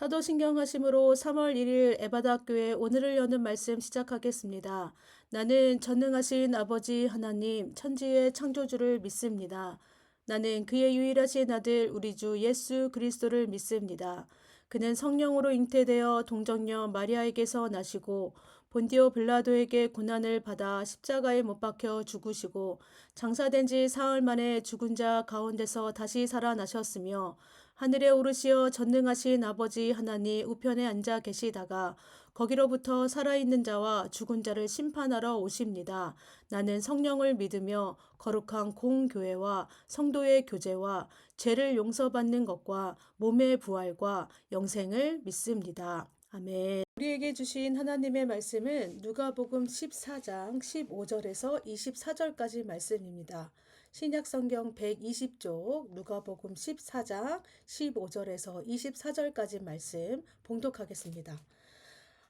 사도신경하심으로 3월 1일 에바다 교회 오늘을 여는 말씀 시작하겠습니다. 나는 전능하신 아버지 하나님 천지의 창조주를 믿습니다. 나는 그의 유일하신 아들 우리 주 예수 그리스도를 믿습니다. 그는 성령으로 잉태되어 동정녀 마리아에게서 나시고 본디오 빌라도에게 고난을 받아 십자가에 못 박혀 죽으시고 장사된 지 사흘 만에 죽은 자 가운데서 다시 살아나셨으며 하늘에 오르시어 전능하신 아버지 하나님 우편에 앉아 계시다가 거기로부터 살아있는 자와 죽은 자를 심판하러 오십니다. 나는 성령을 믿으며 거룩한 공교회와 성도의 교제와 죄를 용서받는 것과 몸의 부활과 영생을 믿습니다. 아멘. 우리에게 주신 하나님의 말씀은 누가복음 14장 15절에서 24절까지 말씀입니다. 신약성경 120쪽 누가복음 14장 15절에서 24절까지 말씀 봉독하겠습니다.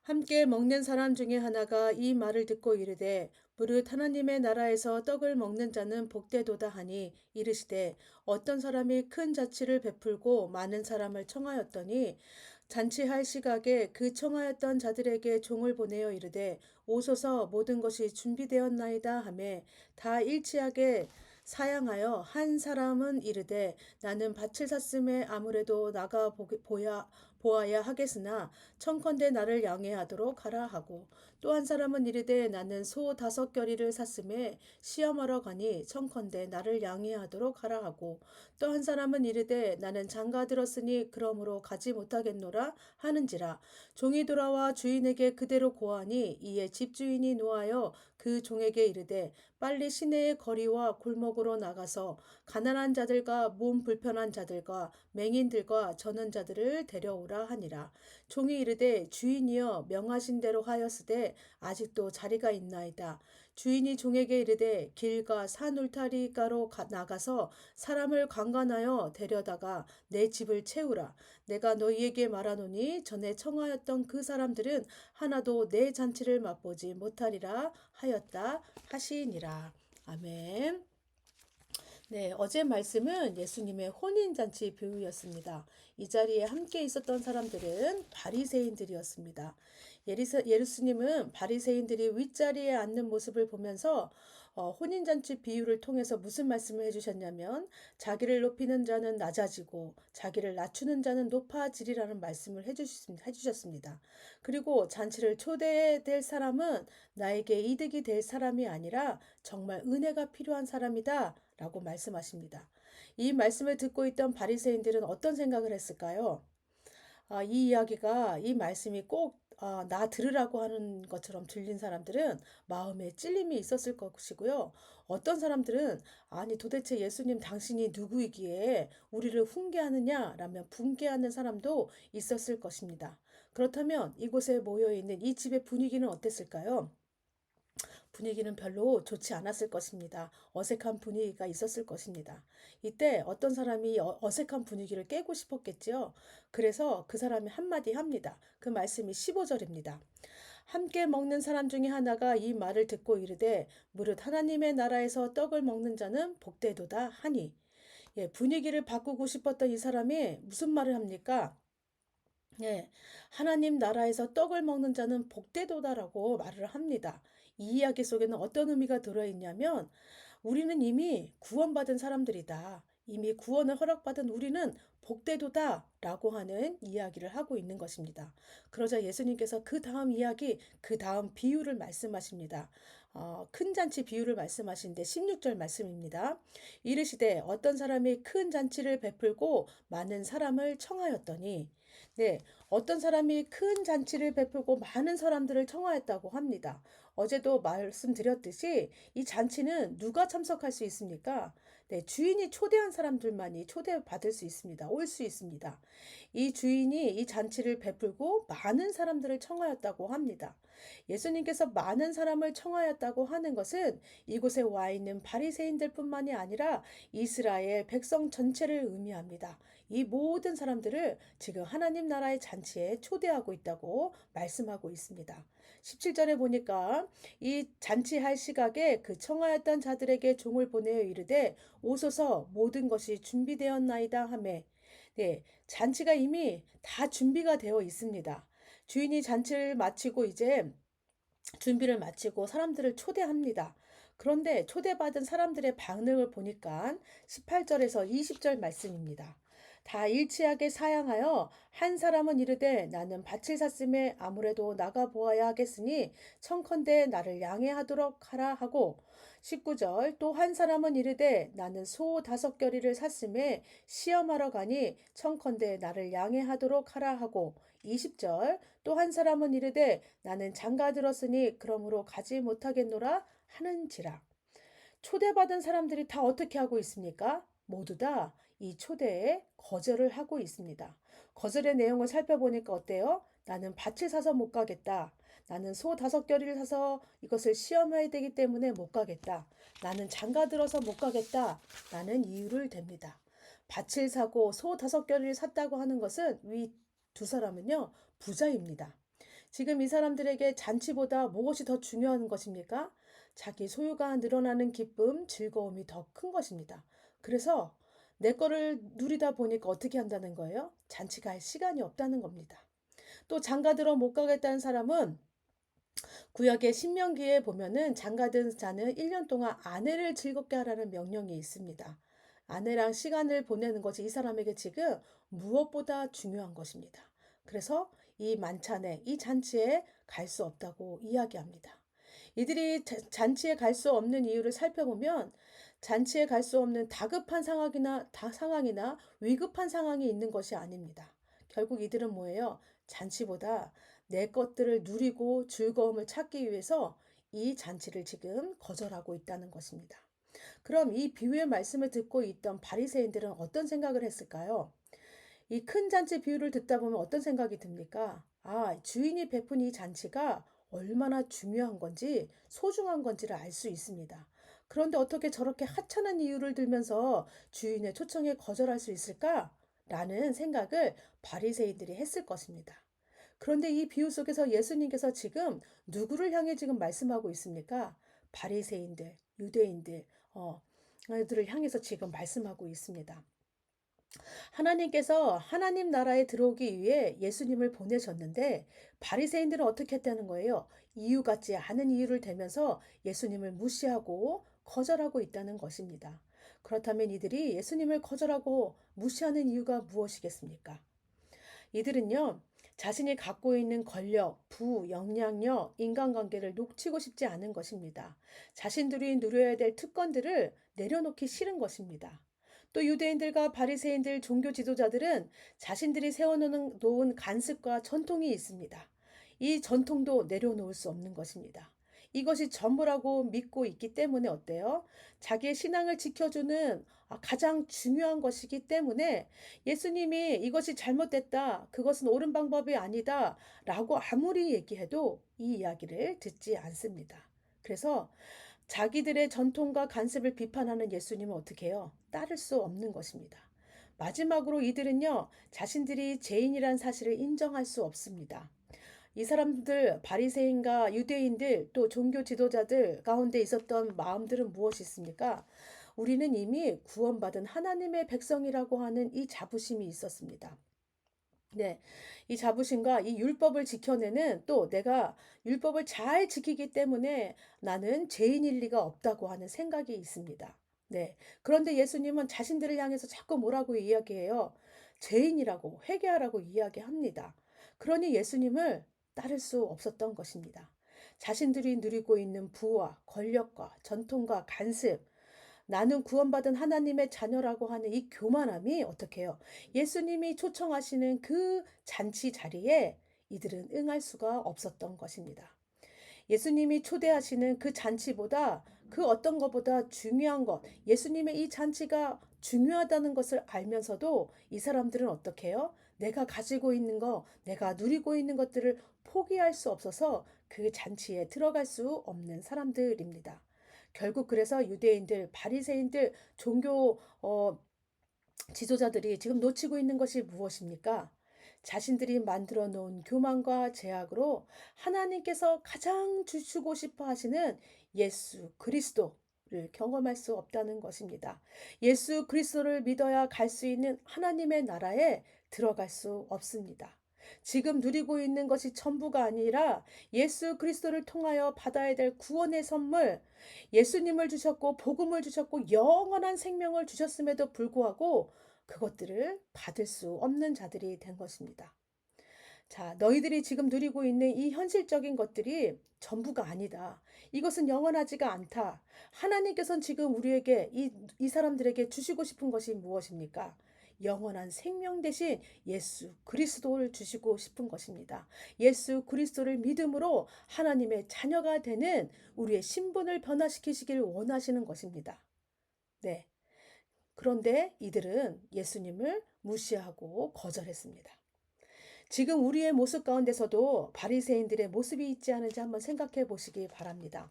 함께 먹는 사람 중에 하나가 이 말을 듣고 이르되 무릇 하나님의 나라에서 떡을 먹는 자는 복되도다 하니 이르시되 어떤 사람이 큰 자치를 베풀고 많은 사람을 청하였더니 잔치할 시각에 그 청하였던 자들에게 종을 보내어 이르되 오소서 모든 것이 준비되었나이다 하매 다 일치하게 사양하여 한 사람은 이르되 나는 밭을 샀음에 아무래도 나가 보아야 하겠으나 청컨대 나를 양해하도록 하라 하고 또 한 사람은 이르되 나는 소 5겨리를 샀음에 시험하러 가니 청컨대 나를 양해하도록 하라 하고 또 한 사람은 이르되 나는 장가 들었으니 그러므로 가지 못하겠노라 하는지라 종이 돌아와 주인에게 그대로 고하니 이에 집주인이 노하여 그 종에게 이르되 빨리 시내의 거리와 골목으로 나가서 가난한 자들과 몸 불편한 자들과 맹인들과 저는 자들을 데려오라 하니라. 종이 이르되 주인이여 명하신 대로 하였으되 아직도 자리가 있나이다. 주인이 종에게 이르되 길과 산 울타리가로 나가서 사람을 강간하여 데려다가 내 집을 채우라. 내가 너희에게 말하노니 전에 청하였던 그 사람들은 하나도 내 잔치를 맛보지 못하리라 하였다 하시니라. 아멘. 네, 어제 말씀은 예수님의 혼인잔치 비유였습니다. 이 자리에 함께 있었던 사람들은 바리새인들이었습니다. 예수님은 바리새인들이 윗자리에 앉는 모습을 보면서 혼인잔치 비유를 통해서 무슨 말씀을 해주셨냐면 자기를 높이는 자는 낮아지고 자기를 낮추는 자는 높아지리라는 말씀을 해주셨습니다. 그리고 잔치를 초대될 사람은 나에게 이득이 될 사람이 아니라 정말 은혜가 필요한 사람이다 라고 말씀하십니다. 이 말씀을 듣고 있던 바리새인들은 어떤 생각을 했을까요? 이 말씀이 꼭 나 들으라고 하는 것처럼 들린 사람들은 마음에 찔림이 있었을 것이고요. 어떤 사람들은 아니 도대체 예수님 당신이 누구이기에 우리를 훈계하느냐라며 분개하는 사람도 있었을 것입니다. 그렇다면 이곳에 모여있는 이 집의 분위기는 어땠을까요? 분위기는 별로 좋지 않았을 것입니다. 어색한 분위기가 있었을 것입니다. 이때 어떤 사람이 어색한 분위기를 깨고 싶었겠지요. 그래서 그 사람이 한마디 합니다. 그 말씀이 15절입니다. 함께 먹는 사람 중에 하나가 이 말을 듣고 이르되 무릇 하나님의 나라에서 떡을 먹는 자는 복되도다 하니 분위기를 바꾸고 싶었던 이 사람이 무슨 말을 합니까? 예, 하나님 나라에서 떡을 먹는 자는 복되도다라고 말을 합니다. 이 이야기 속에는 어떤 의미가 들어있냐면 우리는 이미 구원받은 사람들이다. 이미 구원을 허락받은 우리는 복되도다라고 하는 이야기를 하고 있는 것입니다. 그러자 예수님께서 그 다음 이야기, 그 다음 비유를 말씀하십니다. 큰 잔치 비유를 말씀하시는데 16절 말씀입니다. 이르시되 어떤 사람이 큰 잔치를 베풀고 많은 사람을 청하였더니 네, 어떤 사람이 큰 잔치를 베풀고 많은 사람들을 청하였다고 합니다. 어제도 말씀드렸듯이 이 잔치는 누가 참석할 수 있습니까? 네, 주인이 초대한 사람들만이 초대받을 수 있습니다. 올 수 있습니다. 이 주인이 이 잔치를 베풀고 많은 사람들을 청하였다고 합니다. 예수님께서 많은 사람을 청하였다고 하는 것은 이곳에 와 있는 바리새인들뿐만이 아니라 이스라엘 백성 전체를 의미합니다. 이 모든 사람들을 지금 하나님 나라의 잔치에 초대하고 있다고 말씀하고 있습니다. 17절에 보니까 이 잔치할 시각에 그 청하였던 자들에게 종을 보내어 이르되 오소서 모든 것이 준비되었나이다 하매 네, 잔치가 이미 다 준비가 되어 있습니다. 주인이 잔치를 마치고 이제 준비를 마치고 사람들을 초대합니다. 그런데 초대받은 사람들의 반응을 보니까 18절에서 20절 말씀입니다. 다 일치하게 사양하여 한 사람은 이르되 나는 밭을 샀음에 아무래도 나가 보아야 하겠으니 청컨대 나를 양해하도록 하라 하고 19절 또 한 사람은 이르되 나는 소 5겨리를 샀음에 시험하러 가니 청컨대 나를 양해하도록 하라 하고 20절 또 한 사람은 이르되 나는 장가 들었으니 그러므로 가지 못하겠노라 하는지라. 초대받은 사람들이 다 어떻게 하고 있습니까? 모두 다 이 초대에 거절을 하고 있습니다. 거절의 내용을 살펴보니까 어때요? 나는 밭을 사서 못 가겠다. 나는 소 5겨리를 사서 이것을 시험해야 되기 때문에 못 가겠다. 나는 장가 들어서 못 가겠다. 라는 이유를 댑니다. 밭을 사고 소 5겨리를 샀다고 하는 것은 위 두 사람은요, 부자입니다. 지금 이 사람들에게 잔치보다 무엇이 더 중요한 것입니까? 자기 소유가 늘어나는 기쁨, 즐거움이 더 큰 것입니다. 그래서 내 거를 누리다 보니까 어떻게 한다는 거예요? 잔치 갈 시간이 없다는 겁니다. 또 장가들어 못 가겠다는 사람은 구약의 신명기에 보면은 장가든 자는 1년 동안 아내를 즐겁게 하라는 명령이 있습니다. 아내랑 시간을 보내는 것이 이 사람에게 지금 무엇보다 중요한 것입니다. 그래서 이 만찬에, 이 잔치에 갈 수 없다고 이야기합니다. 이들이 잔치에 갈 수 없는 이유를 살펴보면 잔치에 갈 수 없는 다급한 상황이나 위급한 상황이 있는 것이 아닙니다. 결국 이들은 뭐예요? 잔치보다 내 것들을 누리고 즐거움을 찾기 위해서 이 잔치를 지금 거절하고 있다는 것입니다. 그럼 이 비유의 말씀을 듣고 있던 바리새인들은 어떤 생각을 했을까요? 이 큰 잔치 비유를 듣다 보면 어떤 생각이 듭니까? 아, 주인이 베푼 이 잔치가 얼마나 중요한 건지 소중한 건지를 알 수 있습니다. 그런데 어떻게 저렇게 하찮은 이유를 들면서 주인의 초청에 거절할 수 있을까? 라는 생각을 바리새인들이 했을 것입니다. 그런데 이 비유 속에서 예수님께서 지금 누구를 향해 지금 말씀하고 있습니까? 바리새인들, 유대인들, 들을 향해서 지금 말씀하고 있습니다. 하나님께서 하나님 나라에 들어오기 위해 예수님을 보내셨는데 바리새인들은 어떻게 했다는 거예요? 이유 같지 않은 이유를 대면서 예수님을 무시하고 거절하고 있다는 것입니다. 그렇다면 이들이 예수님을 거절하고 무시하는 이유가 무엇이겠습니까? 이들은요, 자신이 갖고 있는 권력, 부, 영향력, 인간관계를 놓치고 싶지 않은 것입니다. 자신들이 누려야 될 특권들을 내려놓기 싫은 것입니다. 또 유대인들과 바리새인들 종교 지도자들은 자신들이 세워놓은 간습과 전통이 있습니다. 이 전통도 내려놓을 수 없는 것입니다. 이것이 전부라고 믿고 있기 때문에 어때요? 자기의 신앙을 지켜주는 가장 중요한 것이기 때문에 예수님이 이것이 잘못됐다, 그것은 옳은 방법이 아니다 라고 아무리 얘기해도 이 이야기를 듣지 않습니다. 그래서 자기들의 전통과 간습을 비판하는 예수님은 어떻게 해요? 따를 수 없는 것입니다. 마지막으로 이들은요, 자신들이 죄인이란 사실을 인정할 수 없습니다. 이 사람들, 바리새인과 유대인들, 또 종교 지도자들 가운데 있었던 마음들은 무엇이 있습니까? 우리는 이미 구원받은 하나님의 백성이라고 하는 이 자부심이 있었습니다. 네, 이 자부심과 이 율법을 지켜내는 또 내가 율법을 잘 지키기 때문에 나는 죄인일 리가 없다고 하는 생각이 있습니다. 네, 그런데 예수님은 자신들을 향해서 자꾸 뭐라고 이야기해요? 죄인이라고 회개하라고 이야기합니다. 그러니 예수님을 따를 수 없었던 것입니다. 자신들이 누리고 있는 부와 권력과 전통과 간습, 나는 구원받은 하나님의 자녀라고 하는 이 교만함이 어떻게 해요? 예수님이 초청하시는 그 잔치 자리에 이들은 응할 수가 없었던 것입니다. 예수님이 초대하시는 그 잔치보다 그 어떤 것보다 중요한 것, 예수님의 이 잔치가 중요하다는 것을 알면서도 이 사람들은 어떻게 해요? 내가 가지고 있는 것, 내가 누리고 있는 것들을 포기할 수 없어서 그 잔치에 들어갈 수 없는 사람들입니다. 결국 그래서 유대인들, 바리새인들, 종교 지도자들이 지금 놓치고 있는 것이 무엇입니까? 자신들이 만들어 놓은 교만과 제약으로 하나님께서 가장 주시고 싶어 하시는 예수 그리스도, 경험할 수 없다는 것입니다. 예수 그리스도를 믿어야 갈 수 있는 하나님의 나라에 들어갈 수 없습니다. 지금 누리고 있는 것이 전부가 아니라 예수 그리스도를 통하여 받아야 될 구원의 선물, 예수님을 주셨고 복음을 주셨고 영원한 생명을 주셨음에도 불구하고 그것들을 받을 수 없는 자들이 된 것입니다. 자, 너희들이 지금 누리고 있는 이 현실적인 것들이 전부가 아니다. 이것은 영원하지가 않다. 하나님께서는 지금 우리에게 이 사람들에게 주시고 싶은 것이 무엇입니까? 영원한 생명 대신 예수 그리스도를 주시고 싶은 것입니다. 예수 그리스도를 믿음으로 하나님의 자녀가 되는 우리의 신분을 변화시키시기를 원하시는 것입니다. 네. 그런데 이들은 예수님을 무시하고 거절했습니다. 지금 우리의 모습 가운데서도 바리새인들의 모습이 있지 않은지 한번 생각해 보시기 바랍니다.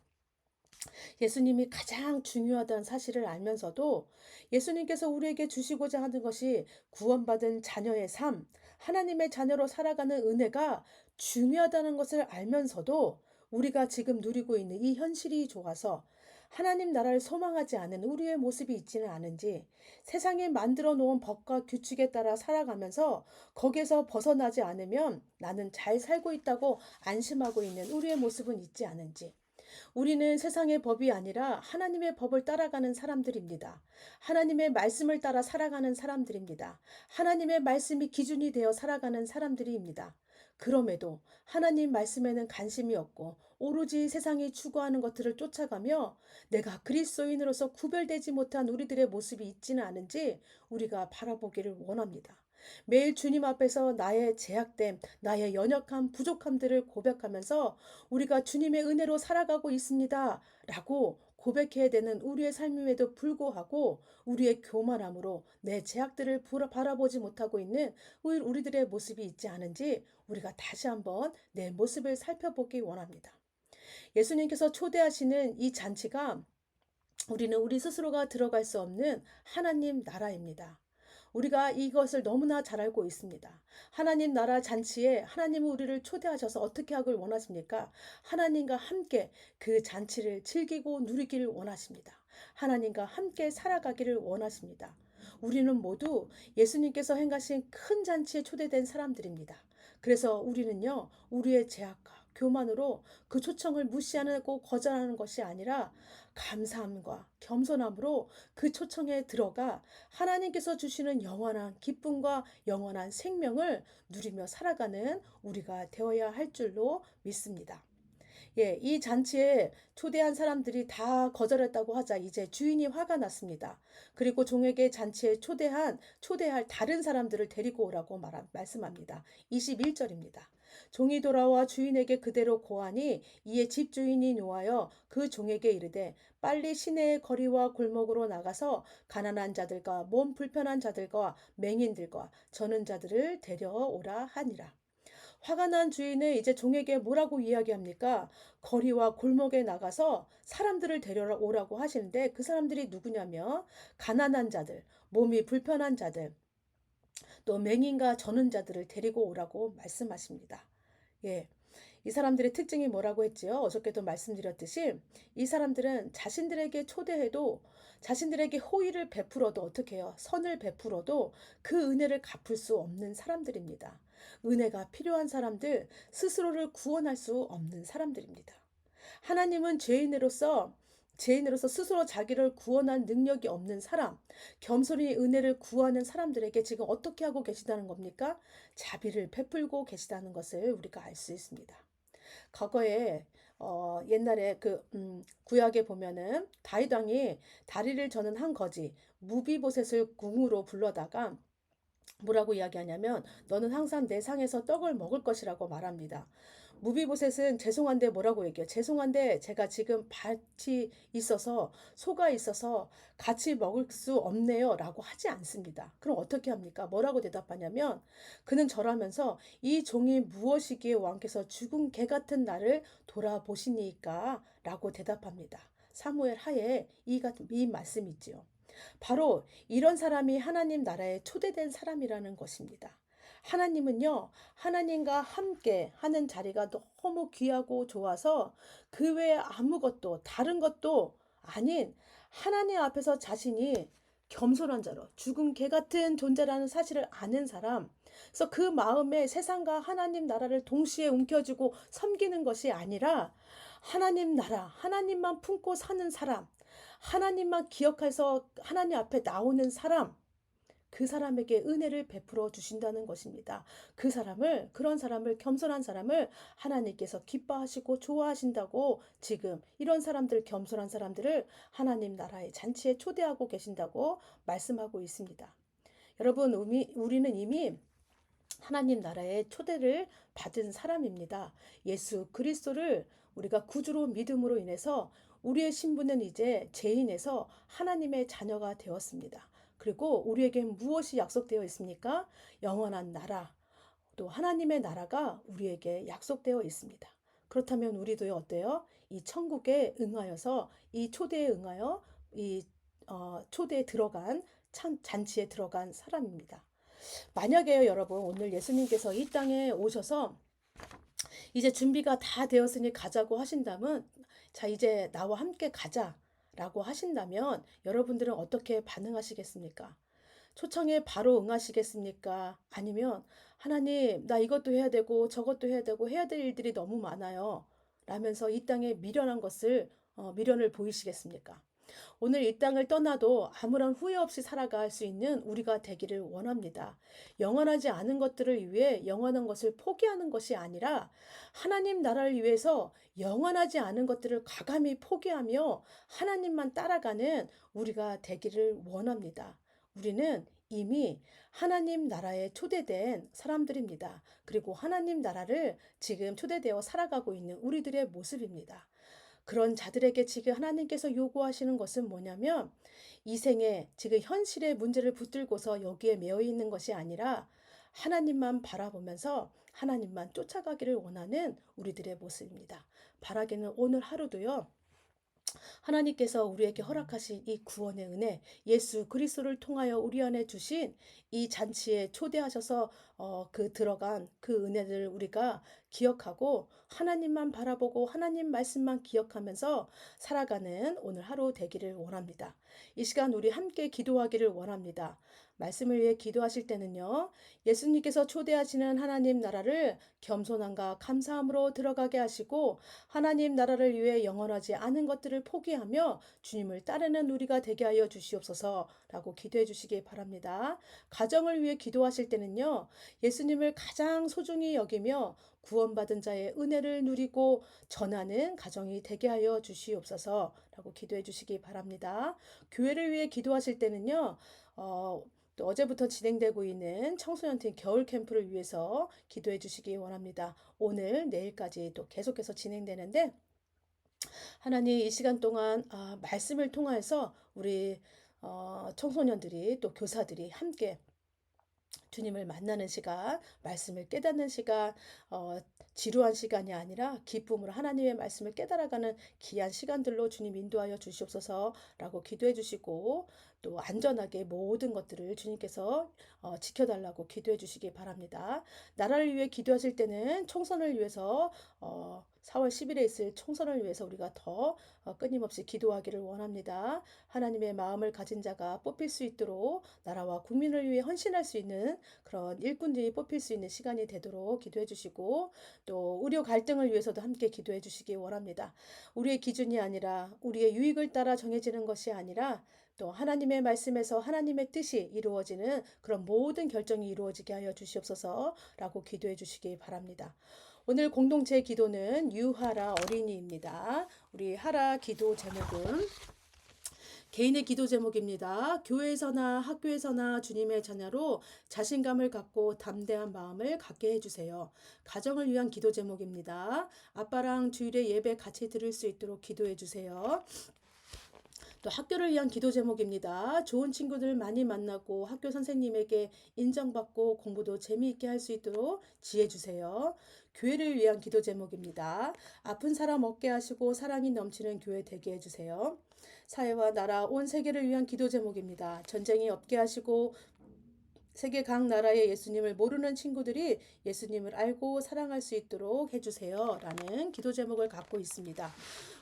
예수님이 가장 중요하다는 사실을 알면서도 예수님께서 우리에게 주시고자 하는 것이 구원받은 자녀의 삶, 하나님의 자녀로 살아가는 은혜가 중요하다는 것을 알면서도 우리가 지금 누리고 있는 이 현실이 좋아서 하나님 나라를 소망하지 않은 우리의 모습이 있지는 않은지, 세상에 만들어 놓은 법과 규칙에 따라 살아가면서 거기에서 벗어나지 않으면 나는 잘 살고 있다고 안심하고 있는 우리의 모습은 있지 않은지, 우리는 세상의 법이 아니라 하나님의 법을 따라가는 사람들입니다. 하나님의 말씀을 따라 살아가는 사람들입니다. 하나님의 말씀이 기준이 되어 살아가는 사람들입니다. 그럼에도 하나님 말씀에는 관심이 없고 오로지 세상이 추구하는 것들을 쫓아가며 내가 그리스도인으로서 구별되지 못한 우리들의 모습이 있지는 않은지 우리가 바라보기를 원합니다. 매일 주님 앞에서 나의 제약됨, 나의 연약함, 부족함들을 고백하면서 우리가 주님의 은혜로 살아가고 있습니다. 라고 고백해야 되는 우리의 삶임에도 불구하고 우리의 교만함으로 내 제약들을 바라보지 못하고 있는 우리들의 모습이 있지 않은지 우리가 다시 한번 내 모습을 살펴보기 원합니다. 예수님께서 초대하시는 이 잔치가 우리는 우리 스스로가 들어갈 수 없는 하나님 나라입니다. 우리가 이것을 너무나 잘 알고 있습니다. 하나님 나라 잔치에 하나님은 우리를 초대하셔서 어떻게 하길 원하십니까? 하나님과 함께 그 잔치를 즐기고 누리기를 원하십니다. 하나님과 함께 살아가기를 원하십니다. 우리는 모두 예수님께서 행하신 큰 잔치에 초대된 사람들입니다. 그래서 우리는요, 우리의 제약과 교만으로 그 초청을 무시하고 거절하는 것이 아니라 감사함과 겸손함으로 그 초청에 들어가 하나님께서 주시는 영원한 기쁨과 영원한 생명을 누리며 살아가는 우리가 되어야 할 줄로 믿습니다. 예, 이 잔치에 초대한 사람들이 다 거절했다고 하자 이제 주인이 화가 났습니다. 그리고 종에게 잔치에 초대할 다른 사람들을 데리고 오라고 말씀합니다. 21절입니다. 종이 돌아와 주인에게 그대로 고하니 이에 집주인이 노하여 그 종에게 이르되 빨리 시내의 거리와 골목으로 나가서 가난한 자들과 몸 불편한 자들과 맹인들과 저는 자들을 데려오라 하니라. 화가 난 주인은 이제 종에게 뭐라고 이야기합니까? 거리와 골목에 나가서 사람들을 데려오라고 하시는데 그 사람들이 누구냐면 가난한 자들, 몸이 불편한 자들, 또 맹인과 저는 자들을 데리고 오라고 말씀하십니다. 예. 이 사람들의 특징이 뭐라고 했지요? 어저께도 말씀드렸듯이 이 사람들은 자신들에게 초대해도 자신들에게 호의를 베풀어도 어떻게 해요? 선을 베풀어도 그 은혜를 갚을 수 없는 사람들입니다. 은혜가 필요한 사람들, 스스로를 구원할 수 없는 사람들입니다. 하나님은 죄인으로서 스스로 자기를 구원할 능력이 없는 사람, 겸손히 은혜를 구하는 사람들에게 지금 어떻게 하고 계시다는 겁니까? 자비를 베풀고 계시다는 것을 우리가 알 수 있습니다. 과거에 옛날에 구약에 보면은 다윗 왕이 다리를 저는 한 거지 무비보셋을 궁으로 불러다가 뭐라고 이야기하냐면 너는 항상 내 상에서 떡을 먹을 것이라고 말합니다. 무비보셋은 죄송한데 뭐라고 얘기해요? 죄송한데 제가 지금 밭이 있어서 소가 있어서 같이 먹을 수 없네요 라고 하지 않습니다. 그럼 어떻게 합니까? 뭐라고 대답하냐면 그는 절하면서 이 종이 무엇이기에 왕께서 죽은 개 같은 나를 돌아보시니까 라고 대답합니다. 사무엘 하에 이 말씀이 있지요. 바로 이런 사람이 하나님 나라에 초대된 사람이라는 것입니다. 하나님은요, 하나님과 함께 하는 자리가 너무 귀하고 좋아서 그 외에 다른 것도 아닌 하나님 앞에서 자신이 겸손한 자로 죽은 개 같은 존재라는 사실을 아는 사람. 그래서 그 마음에 세상과 하나님 나라를 동시에 움켜쥐고 섬기는 것이 아니라 하나님 나라, 하나님만 품고 사는 사람, 하나님만 기억해서 하나님 앞에 나오는 사람, 그 사람에게 은혜를 베풀어 주신다는 것입니다. 그런 사람을, 겸손한 사람을 하나님께서 기뻐하시고 좋아하신다고 지금 이런 사람들, 겸손한 사람들을 하나님 나라의 잔치에 초대하고 계신다고 말씀하고 있습니다. 여러분, 우리는 이미 하나님 나라의 초대를 받은 사람입니다. 예수 그리스도를 우리가 구주로 믿음으로 인해서 우리의 신분은 이제 죄인에서 하나님의 자녀가 되었습니다. 그리고 우리에게 무엇이 약속되어 있습니까? 영원한 나라, 또 하나님의 나라가 우리에게 약속되어 있습니다. 그렇다면 우리도 어때요? 이 천국에 응하여서 이 초대에 응하여 이 초대에 들어간 잔치에 들어간 사람입니다. 만약에요, 여러분, 오늘 예수님께서 이 땅에 오셔서 이제 준비가 다 되었으니 가자고 하신다면, 자, 이제 나와 함께 가자라고 하신다면, 여러분들은 어떻게 반응하시겠습니까? 초청에 바로 응하시겠습니까? 아니면, 하나님, 나 이것도 해야 되고, 저것도 해야 되고, 해야 될 일들이 너무 많아요. 라면서 이 땅에 미련을 보이시겠습니까? 오늘 이 땅을 떠나도 아무런 후회 없이 살아갈 수 있는 우리가 되기를 원합니다. 영원하지 않은 것들을 위해 영원한 것을 포기하는 것이 아니라 하나님 나라를 위해서 영원하지 않은 것들을 과감히 포기하며 하나님만 따라가는 우리가 되기를 원합니다. 우리는 이미 하나님 나라에 초대된 사람들입니다. 그리고 하나님 나라를 지금 초대되어 살아가고 있는 우리들의 모습입니다. 그런 자들에게 지금 하나님께서 요구하시는 것은 뭐냐면 이 생에 지금 현실의 문제를 붙들고서 여기에 매여 있는 것이 아니라 하나님만 바라보면서 하나님만 쫓아가기를 원하는 우리들의 모습입니다. 바라기는 오늘 하루도요. 하나님께서 우리에게 허락하신 이 구원의 은혜, 예수 그리스도를 통하여 우리 안에 주신 이 잔치에 초대하셔서 들어간 그 은혜를 우리가 기억하고 하나님만 바라보고 하나님 말씀만 기억하면서 살아가는 오늘 하루 되기를 원합니다. 이 시간 우리 함께 기도하기를 원합니다. 말씀을 위해 기도하실 때는요, 예수님께서 초대하시는 하나님 나라를 겸손함과 감사함으로 들어가게 하시고 하나님 나라를 위해 영원하지 않은 것들을 포기하며 주님을 따르는 우리가 되게 하여 주시옵소서라고 기도해 주시기 바랍니다. 가정을 위해 기도하실 때는요, 예수님을 가장 소중히 여기며 구원받은 자의 은혜를 누리고 전하는 가정이 되게 하여 주시옵소서라고 기도해 주시기 바랍니다. 교회를 위해 기도하실 때는요, 또 어제부터 진행되고 있는 청소년팀 겨울 캠프를 위해서 기도해 주시기 원합니다. 오늘 내일까지 또 계속해서 진행되는데 하나님 이 시간 동안 말씀을 통해서 우리 청소년들이 또 교사들이 함께 주님을 만나는 시간, 말씀을 깨닫는 시간, 지루한 시간이 아니라 기쁨으로 하나님의 말씀을 깨달아가는 귀한 시간들로 주님 인도하여 주시옵소서라고 기도해 주시고 또 안전하게 모든 것들을 주님께서 지켜달라고 기도해 주시기 바랍니다. 나라를 위해 기도하실 때는 총선을 위해서 4월 10일에 있을 총선을 위해서 우리가 더 끊임없이 기도하기를 원합니다. 하나님의 마음을 가진 자가 뽑힐 수 있도록 나라와 국민을 위해 헌신할 수 있는 그런 일꾼들이 뽑힐 수 있는 시간이 되도록 기도해 주시고 또 의료 갈등을 위해서도 함께 기도해 주시기 원합니다. 우리의 기준이 아니라 우리의 유익을 따라 정해지는 것이 아니라 또 하나님의 말씀에서 하나님의 뜻이 이루어지는 그런 모든 결정이 이루어지게 하여 주시옵소서라고 기도해 주시기 바랍니다. 오늘 공동체 기도는 유하라 어린이입니다. 우리 하라 기도 제목은 개인의 기도 제목입니다. 교회에서나 학교에서나 주님의 자녀로 자신감을 갖고 담대한 마음을 갖게 해주세요. 가정을 위한 기도 제목입니다. 아빠랑 주일에 예배 같이 들을 수 있도록 기도해 주세요. 또 학교를 위한 기도 제목입니다. 좋은 친구들 많이 만나고 학교 선생님에게 인정받고 공부도 재미있게 할 수 있도록 지혜 주세요. 교회를 위한 기도 제목입니다. 아픈 사람 얻게 하시고 사랑이 넘치는 교회 되게 해주세요. 사회와 나라 온 세계를 위한 기도 제목입니다. 전쟁이 없게 하시고 세계 각 나라의 예수님을 모르는 친구들이 예수님을 알고 사랑할 수 있도록 해주세요. 라는 기도 제목을 갖고 있습니다.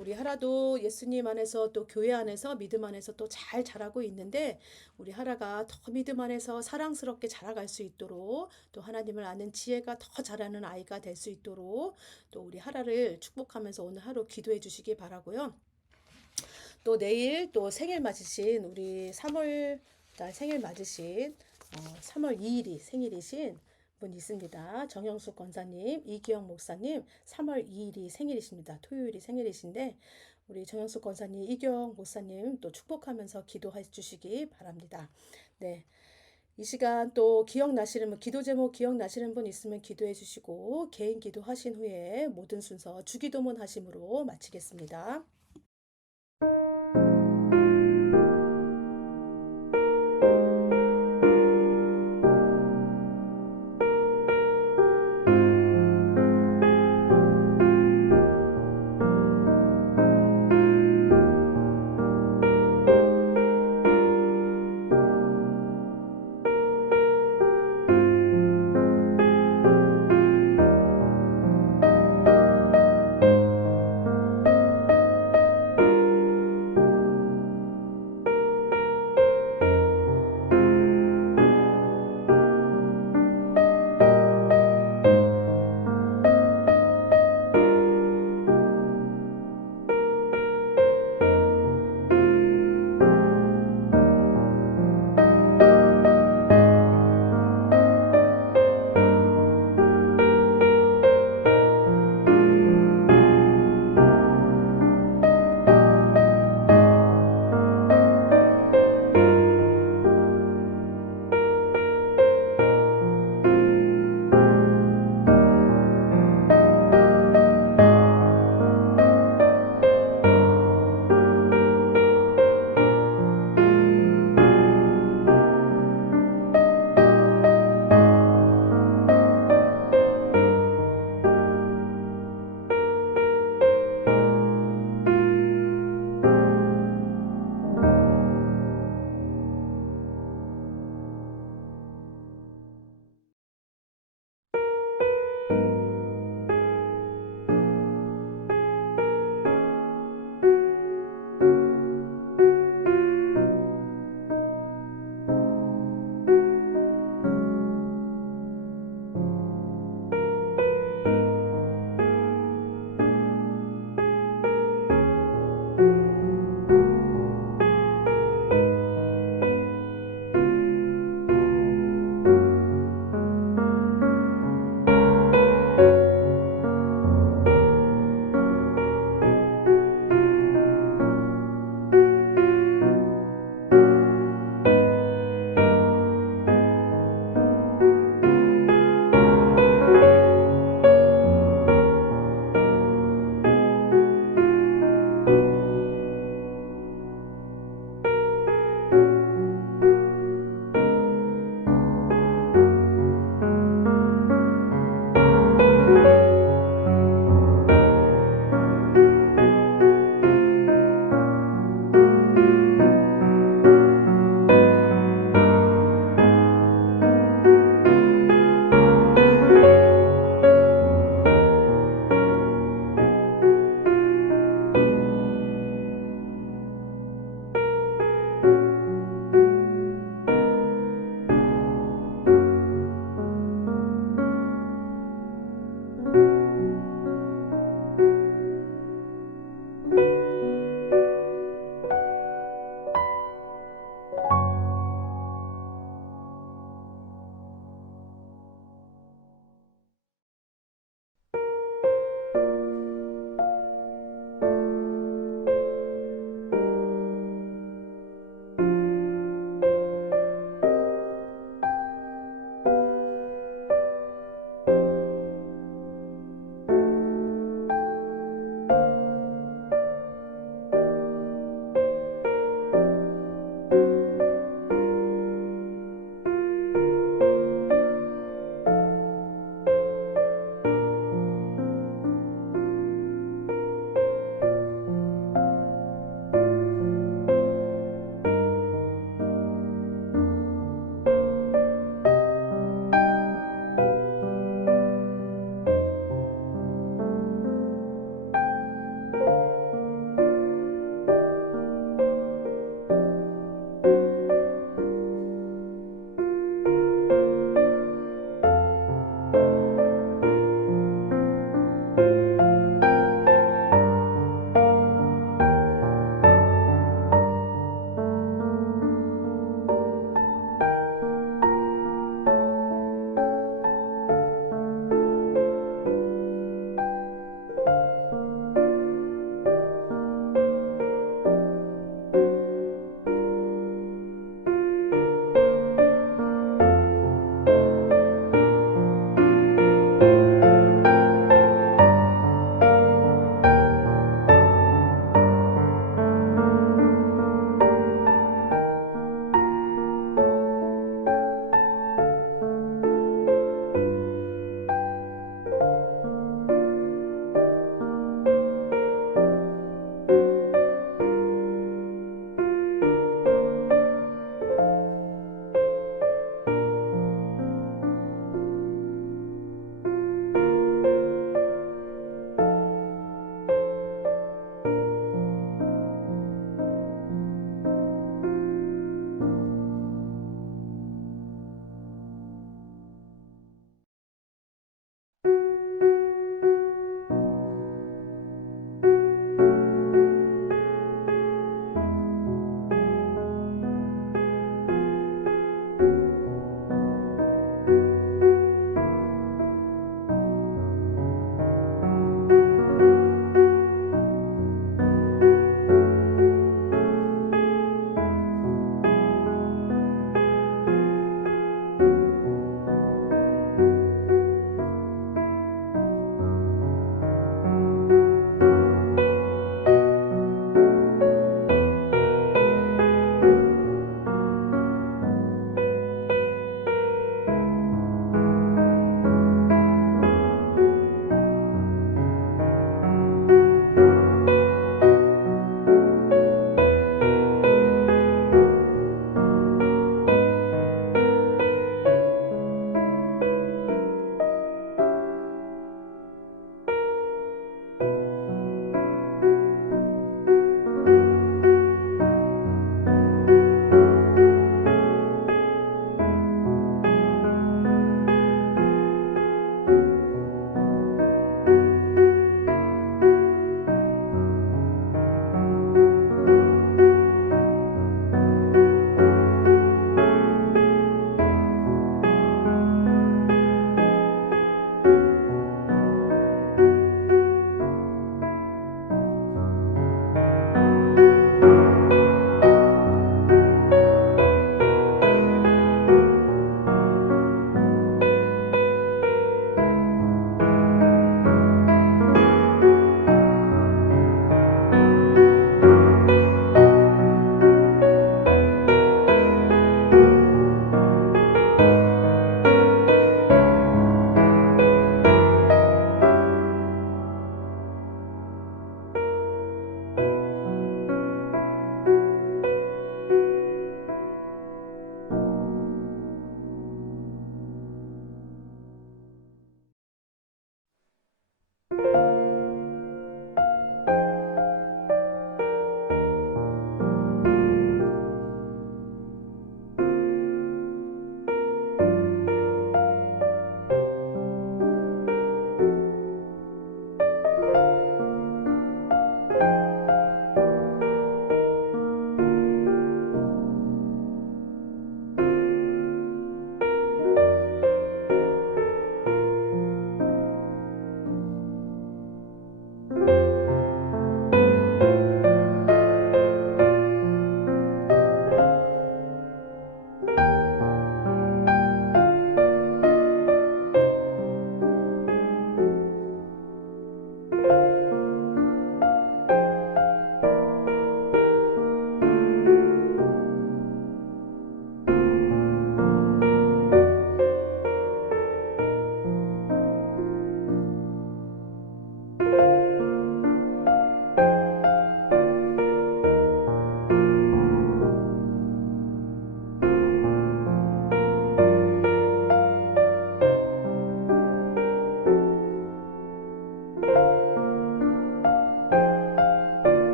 우리 하라도 예수님 안에서 또 교회 안에서 믿음 안에서 또 잘 자라고 있는데 우리 하라가 더 믿음 안에서 사랑스럽게 자라갈 수 있도록 또 하나님을 아는 지혜가 더 자라는 아이가 될 수 있도록 또 우리 하라를 축복하면서 오늘 하루 기도해 주시기 바라고요. 또 내일 또 생일 맞으신 우리 3월 달 생일 맞으신 3월 2일이 생일이신 분 있습니다. 정영숙 권사님, 이기영 목사님 3월 2일이 생일이십니다. 토요일이 생일이신데 우리 정영숙 권사님, 이기영 목사님 또 축복하면서 기도해 주시기 바랍니다. 네. 이 시간 또 기억나시는 분, 기도 제목 기억나시는 분 있으면 기도해 주시고 개인 기도하신 후에 모든 순서 주기도문 하심으로 마치겠습니다.